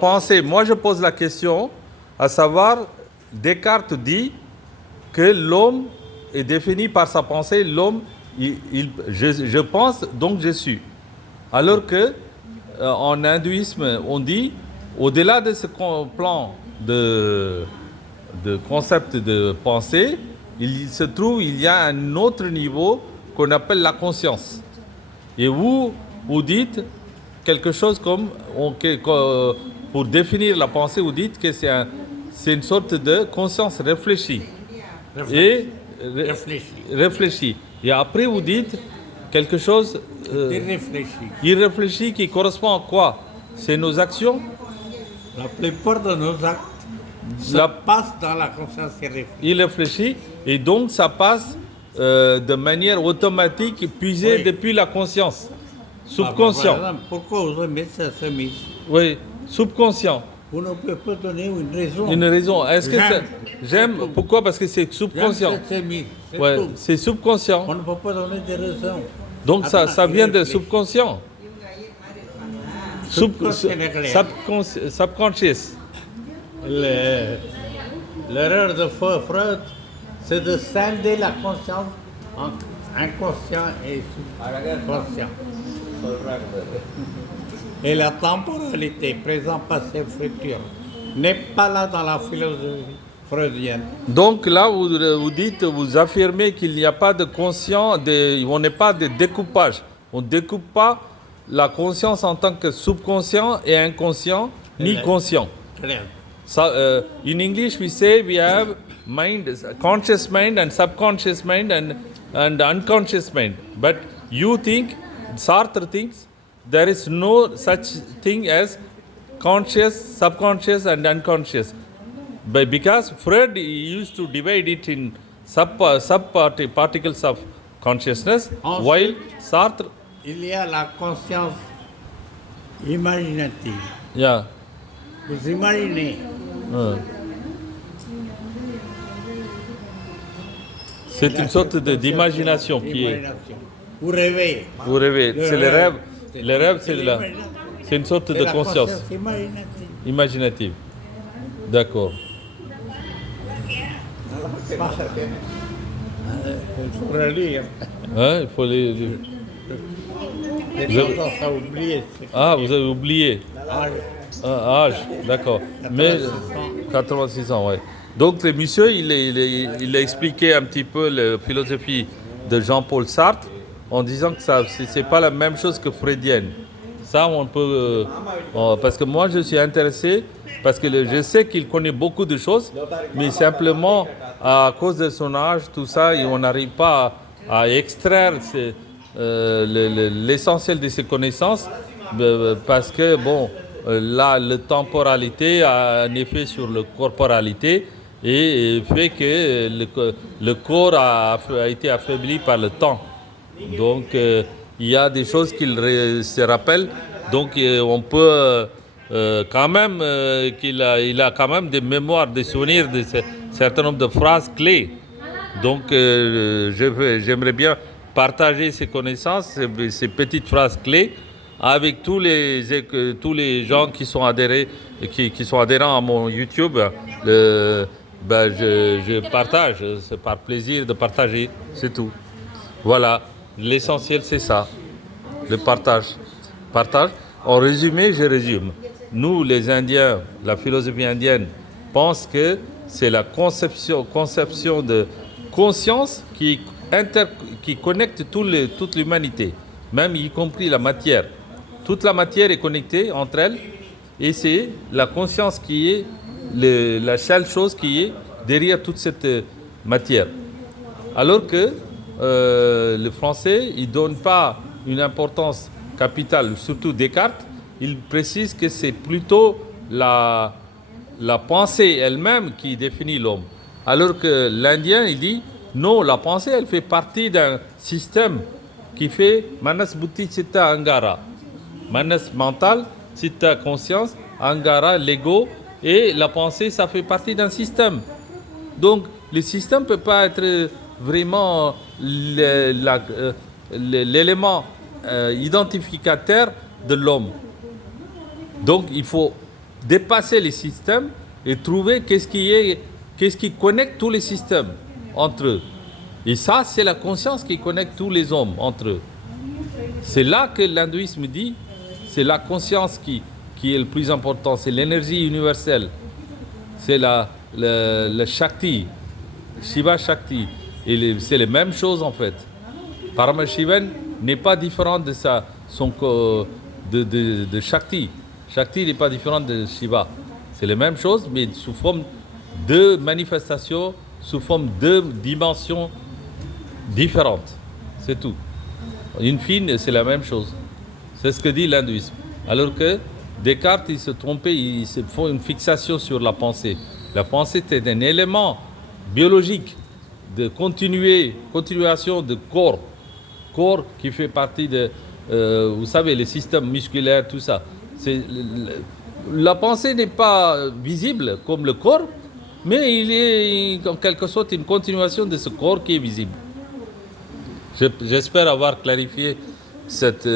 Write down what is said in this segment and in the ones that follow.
pensée. Moi, je pose la question, à savoir, Descartes dit que l'homme est défini par sa pensée. L'homme, je pense, donc je suis. Alors que en hindouisme, on dit, au-delà de ce plan de concept de pensée, il se trouve, il y a un autre niveau qu'on appelle la conscience. Et vous dites quelque chose comme, pour définir la pensée, vous dites que c'est une sorte de conscience réfléchie. Réfléchie. Et après, vous dites quelque chose irréfléchi qui correspond à quoi? C'est nos actions? La plupart de nos actes passent dans la conscience irréfléchie. Et donc, ça passe de manière automatique, puisée depuis la conscience. Subconscient. Par exemple, pourquoi vous aimez cette chemise? Oui, subconscient. Vous ne pouvez pas donner une raison. Une raison. Est-ce que j'aime? Pourquoi? Parce que c'est subconscient. Ouais, c'est subconscient. On ne peut pas donner des raisons. Donc ça vient de subconscient. Subconscious. L'erreur de Freud, c'est de scinder la conscience en inconscient et subconscient. Et la temporalité, présent, passé, futur, n'est pas là dans la philosophie freudienne. Donc là, vous dites, vous affirmez qu'il n'y a pas de conscient, on n'est pas de découpage. On ne découpe pas la conscience en tant que subconscient et inconscient, ni conscient. So, in English, we say we have mind, conscious mind and subconscious mind and unconscious mind. But you think, Sartre thinks, there is no such thing as conscious, subconscious and unconscious. But because Freud used to divide it in particles of consciousness, Ensuite, while Sartre... Il y a la conscience imaginative. Yeah. Vous imaginez. C'est une sorte d'imagination qui est... Vous rêvez. Vous rêvez. C'est le rêve. Le rêve, c'est une sorte de conscience imaginative. D'accord. Il faut relire. Hein, il faut les... Vous avez oublié. Ah, vous avez oublié. Âge, d'accord. Mais 86 ans, oui. Donc, le monsieur, il a expliqué un petit peu la philosophie de Jean-Paul Sartre en disant que ce n'est pas la même chose que freudienne. Ça, on peut... parce que moi, je suis intéressé, parce que je sais qu'il connaît beaucoup de choses, mais simplement, à cause de son âge, tout ça, on n'arrive pas à extraire l'essentiel de ses connaissances, parce que, bon, là, la temporalité a un effet sur la corporalité et fait que le corps a été affaibli par le temps. Donc, il y a des choses qu'il se rappelle. Donc, on peut quand même il a quand même des mémoires, des souvenirs de certain nombre de phrases clés. Donc, j'aimerais bien partager ces connaissances, ces petites phrases clés, avec tous les gens qui sont adhérents à mon YouTube. Je partage, c'est par plaisir de partager, c'est tout. Voilà, l'essentiel c'est ça, le partage. En résumé, je résume. Nous, les Indiens, la philosophie indienne pense que c'est la conception de conscience qui connecte toute l'humanité, même y compris la matière. Toute la matière est connectée entre elles et c'est la conscience qui est la seule chose qui est derrière toute cette matière. Alors que le français, il ne donne pas une importance capitale, surtout Descartes, il précise que c'est plutôt la pensée elle-même qui définit l'homme. Alors que l'Indien, il dit, non, la pensée, elle fait partie d'un système qui fait Manas Buddhi Chitta Angara. Manas mental, Chitta conscience, Angara l'ego, et la pensée, ça fait partie d'un système. Donc, le système ne peut pas être vraiment l'élément identificateur de l'homme. Donc, il faut dépasser les systèmes et trouver qu'est-ce qui connecte tous les systèmes entre eux. Et ça, c'est la conscience qui connecte tous les hommes entre eux. C'est là que l'hindouisme dit, c'est la conscience qui est le plus important, c'est l'énergie universelle, c'est le Shakti, Shiva Shakti. Et c'est les mêmes choses en fait. Paramashivan n'est pas différent de de Shakti. Shakti n'est pas différent de Shiva. C'est les mêmes choses, mais sous forme de manifestations, sous forme de dimensions différentes. C'est tout. In fine, c'est la même chose. C'est ce que dit l'hindouisme. Alors que Descartes, il se trompait, il se font une fixation sur la pensée. La pensée est un élément biologique de continuation de corps qui fait partie de, vous savez, les systèmes musculaires, tout ça. La pensée n'est pas visible comme le corps, mais il est en quelque sorte une continuation de ce corps qui est visible. J'espère avoir clarifié cet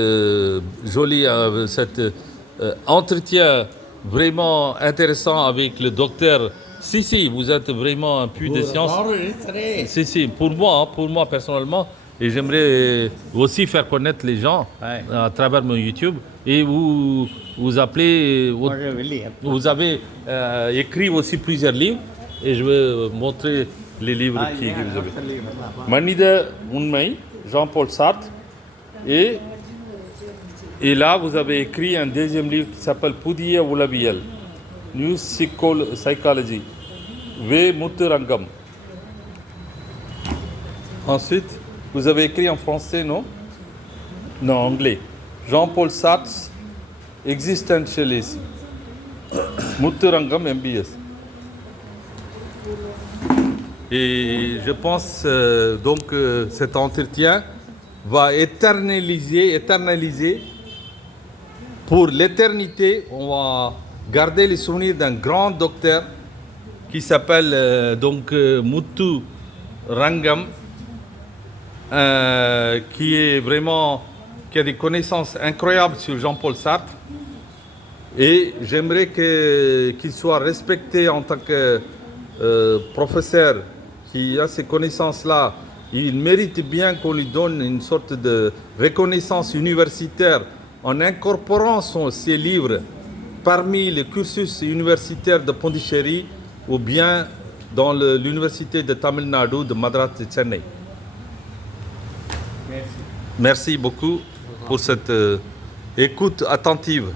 entretien vraiment intéressant avec le docteur. Si, vous êtes vraiment un puits de science. Si, pour moi personnellement, et j'aimerais aussi faire connaître les gens à travers mon YouTube. Et vous appelez, vous avez écrit aussi plusieurs livres, et je vais montrer les livres que vous avez. Manida Unmai, Jean-Paul Sartre, et là vous avez écrit un deuxième livre qui s'appelle Pudiya Ulaviyal, New Psychology, V. Mutturangam. Ensuite, vous avez écrit en français, non? Non, anglais. Jean-Paul Sartre, Existentialisme, Mutturangam MBS. Et je pense donc que cet entretien va éternaliser pour l'éternité. On va garder les souvenirs d'un grand docteur qui s'appelle Mutturangam, qui a des connaissances incroyables sur Jean-Paul Sartre. Et j'aimerais qu'il soit respecté en tant que professeur qui a ces connaissances-là. Il mérite bien qu'on lui donne une sorte de reconnaissance universitaire en incorporant ses livres parmi les cursus universitaires de Pondichéry ou bien dans l'université de Tamil Nadu de Madras de Chennai. Merci beaucoup pour cette écoute attentive.